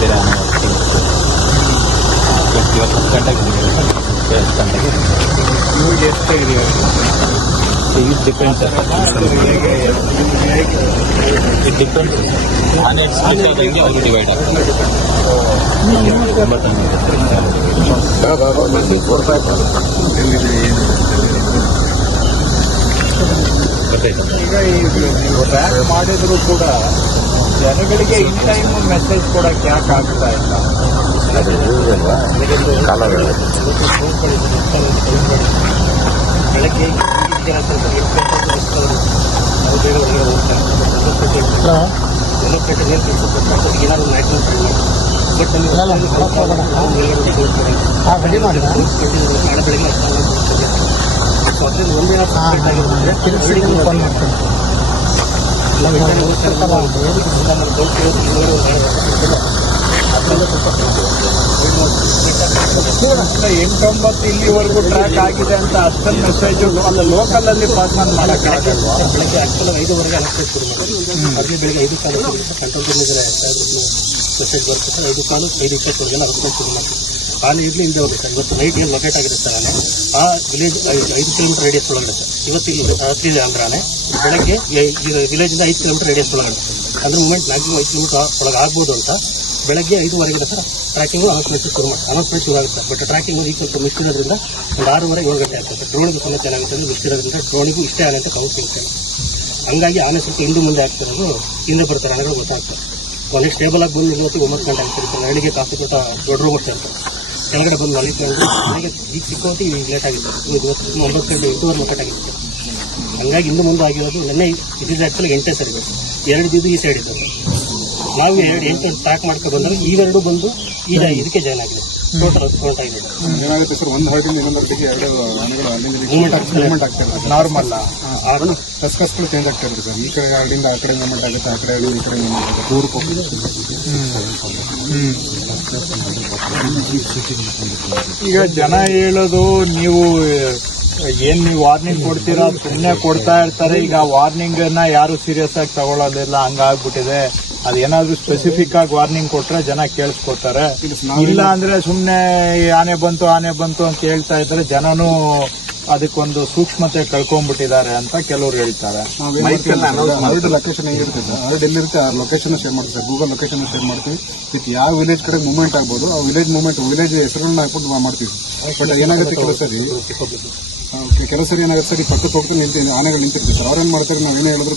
ಬೇರೆ ಆನೆ ಇವತ್ತು 10 ಗಂಟೆಗೆ ಬಂದಿದೆ. 10 ಗಂಟೆಗೆ ಇವಾಗ ಎಷ್ಟಾಗಿದೆ? ಇಟ್ ಡಿಪೆಂಡ್ಸ್ ಇಟ್ ಡಿಪೆಂಡ್ಸ್ ಆನೆ ಸ್ಪ್ಲಿಟ್ ಆದಂಗೆ ಅಲ್ಲಿ ಡಿವೈಡ್ ಆಗ್ತದೆ. 9 ಈಗ ನೀವು ಟ್ರ್ಯಾಕ್ ಮಾಡಿದ್ರು ಕೂಡ ಜನಗಳಿಗೆ ಇನ್ ಟೈಮ್ ಮೆಸೇಜ್ ಕೊಡಕ್ಕೆ ಯಾಕೆ ಆಗ್ತಾ ಇಲ್ಲ? ಬೆಳಗ್ಗೆ ನಾವು ಬೇಗ ಹೊರಗೆ ಹೋಗ್ತಾರೆ ಏನಾದ್ರು ಮ್ಯಾಕ್ಸಿಮಮ್ ಟ್ರೈ ಮಾಡಿ. ಬಟ್ ನಾಳೆ ಬೆಳಗ್ಗೆ ಸೊ ಅದರಿಂದ ಒಂದಿನ ಇಲ್ಲ 8-9 ಇಲ್ಲಿವರೆಗೂ ಟ್ರ್ಯಾಕ್ ಆಗಿದೆ ಅಂತ ಅಷ್ಟೊಂದು ಮೆಸೇಜ್ ಅಲ್ಲ ಲೋಕಲ್ ಅಲ್ಲಿ ಪಾಸ್ ಆನ್ ಮಾಡೋಕ್ಕಾಗಲ್ವಾ? ಬೆಳಗ್ಗೆ ಆಕ್ಚುಲಿ 5:15 ಅನೌನ್ಸ್ಮೆಂಟ್ ಶುರು ಮಾಡಿ ಅದೇ ಬೆಳಗ್ಗೆ 5 ಕಾಲು ಕಂಟ್ರೋಲ್ ಮೆಸೇಜ್ ಬರುತ್ತೆ ಸರ್. 5 ಕಾಲು 5:20 ಅನೌನ್ಸ್ಮೆಂಟ್ ಶುರು ಮಾಡ್ತೀವಿ. ಆನೆ ಇರಲಿ ಇಲ್ಲದೆ ಹೋಗಿ ಸರ್. ಇವತ್ತು ನೈಟ್ ಏನು ಲೊಕೇಟ್ ಆಗಿದೆ ಸರ್ ಆನೆ ಆ ವಿಲೇಜ್ 5 ಕಿಲೋಮೀಟರ್ ರೇಡಿಯಸ್ ಒಳಗಡೆ ಸರ್. ಇವತ್ತು ಇಲ್ಲಿ ರಾತ್ರಿ ಇದೆ ಅಂದ್ರೆ ಆನೆ ಬೆಳಗ್ಗೆ ವಿಲೇಜಿಂದ 5 ಕಿಲೋಮೀಟರ್ ರೇಡಿಯಸ್ ಒಳಗಡೆ ಅಂದ್ರೆ ಮೂಮೆಂಟ್ ಮ್ಯಾಕ್ಸಿಮಮ್ 5 ಕಿಲೋಮೀಟರ್ ಒಳಗೆ ಆಗ್ಬೋದು ಅಂತ ಬೆಳಗ್ಗೆ 5:15 ಸರ್ ಟ್ರ್ಯಾಕಿಂಗು ಅನೌನ್ಸ್ಮೆಂಟ್ ಶುರು ಆಗುತ್ತೆ. ಬಟ್ ಟ್ರ್ಯಾಕಿಂಗ್ ಈಗ ಸ್ವಲ್ಪ ಮಿಸ್ ಇರೋದ್ರಿಂದ ಒಂದು 6:30-7 ಗಂಟೆ ಆಗ್ತದೆ. ಡ್ರೋಣಿಗೂ ಸಮಯ ಚೆನ್ನಾಗುತ್ತೆ ಅಂದ್ರೆ ಮಿಸ್ ಇರೋದ್ರಿಂದ ಡ್ರೋಣಿಗೂ ಇಷ್ಟೇ ಆನೆ ಅಂತ ಕೌಂಟ್ ಸಿಗ್ತದೆ. ಹಂಗಾಗಿ ಆನೆ ಸ್ವಲ್ಪ ಹಿಂದೆ ಮುಂದೆ ಆಗ್ತಿರೋದು ಹಿಂದೆ ಬರ್ತಾರೆ ಆನೆಗಳು ಗೊತ್ತಾಗ್ತದೆ. ಒಂದೇ ಸ್ಟೇಬಲ್ ಆಗಿ ಬಂದು 9 ಗಂಟೆ ಆಗ್ತಿರ್ತಾರೆ. ನಳಿಗೆ ಕಾಫಿ ತೋಟ ದೊಡ್ಡ ರೋಡ್ ಇರ್ತಾರೆ ಕೆಳಗಡೆ ಬಂದು ಮಲಿಕೊಂಡು ನನಗೆ ಈಗ ಸಿಕ್ಕೋತಿ ಈಗ ಲೇಟ್ ಆಗಿತ್ತು. ಇವತ್ತು 9 ಗಂಟೆ 8:15 ಲೊಕೇಟ್ ಆಗಿತ್ತು. ಹಂಗಾಗಿ ಹಿಂದೆ ಮುಂದೆ ಆಗಿರೋದು ನೆನ್ನೆ ಇದು ಆ್ಯಕ್ಚುಲಿ 8 ಸರ್ ಇದೆ 2 ದಿದ್ದು ಈ ಸೈಡ್ ಇತ್ತು. ನಾವು 8 ಟ್ರ್ಯಾಕ್ ಮಾಡ್ಕೊಂಡು ಬಂದಾಗ ಇವೆರಡು ಬಂದು ಈಗ ಇದಕ್ಕೆ ಜಾಯ್ನ್ ಆಗಿದೆ. ಟೋಟಲ್ ಕೌಂಟ್ ಆಗಿದೆ. ಏನಾಗುತ್ತೆ ಸರ್, ಒಂದು ಹರಡಿಂದ ಇನ್ನೊಂದು ಹರಡಿಗೆ 2 ಆನೆಗಳು ಮೂವ್ಮೆಂಟ್ ಆಗ್ತಾ ಇರುತ್ತೆ. ನಾರ್ಮಲ್ ಕಸ್ಕಸ್ಗಳು ಚೇಂಜ್ ಆಗ್ತಾ ಇರುತ್ತೆ ಸರ್. ಈ ಕಡೆ ಹರಡಿಂದ ಆ ಕಡೆ ಮೂವ್ಮೆಂಟ್ ಆಗುತ್ತೆ, ಆ ಕಡೆ ಹರಡಿ ಈ ಕಡೆ ಮೂವ್ಮೆಂಟ್ ಆಗುತ್ತೆ. ದೂರಕ್ಕೆ ಈಗ ಜನ ಹೇಳೋದು ನೀವು ವಾರ್ನಿಂಗ್ ಕೊಡ್ತೀರಾ ಸುಮ್ಮನೆ ಕೊಡ್ತಾ ಇರ್ತಾರೆ. ಈಗ ವಾರ್ನಿಂಗ್ ನ ಯಾರು ಸೀರಿಯಸ್ ಆಗಿ ತಗೊಳ್ಳೋದಿಲ್ಲ, ಹಂಗಾಗ್ಬಿಟ್ಟಿದೆ. ಅದೇನಾದ್ರೂ ಸ್ಪೆಸಿಫಿಕ್ ಆಗಿ ವಾರ್ನಿಂಗ್ ಕೊಟ್ರೆ ಜನ ಕೇಳಿಸ್ಕೊತಾರೆ. ಇಲ್ಲ ಅಂದ್ರೆ ಸುಮ್ಮನೆ ಆನೆ ಬಂತು ಅಂತ ಹೇಳ್ತಾ ಇದ್ರೆ ಜನನು ಅದಕ್ಕೊಂದು ಸೂಕ್ಷ್ಮತೆ ಕಳ್ಕೊಂಡ್ಬಿಟ್ಟಿದ್ದಾರೆ ಅಂತ ಕೆಲವರು ಹೇಳ್ತಾರೆ. ಹರಡ್ ಲೊಕೇಶನ್ ಹೇಗಿರುತ್ತೆ ಸರ್, ಹರಡ್ ಎಲ್ಲಿರುತ್ತೆ ಆ ಲೊಕೇಶನ್ ಶೇರ್ ಮಾಡ್ತೀವಿ ಸರ್. ಗೂಗಲ್ ಲೊಕೇಶನ್ ಶೇರ್ ಮಾಡ್ತೀವಿ. ಇದಕ್ಕೆ ಯಾವ ವಿಲೇಜ್ ಕಡೆ ಮೂವ್ಮೆಂಟ್ ಆಗ್ಬೋದು ಆ ವಿಲೇಜ್ ಹೆಸರುಗಳನ್ನ ಹಾಕ್ಬಿಟ್ಟು ಮಾಡ್ತೀವಿ. ಬಟ್ ಏನಾಗುತ್ತೆ ಕೆಲವು ಸರಿ ಏನಾಗುತ್ತೆ ಸರ್, ಈ ಪಕ್ಕಕ್ಕೆ ಹೋಗ್ತಾ ಆನೆಗಳು ನಿಂತಿರ್ತೀವಿ ಸರ್. ಅವ್ರೇನ್ ಮಾಡ್ತಾರೆ, ನಾವೇನೇ ಹೇಳಿದ್ರು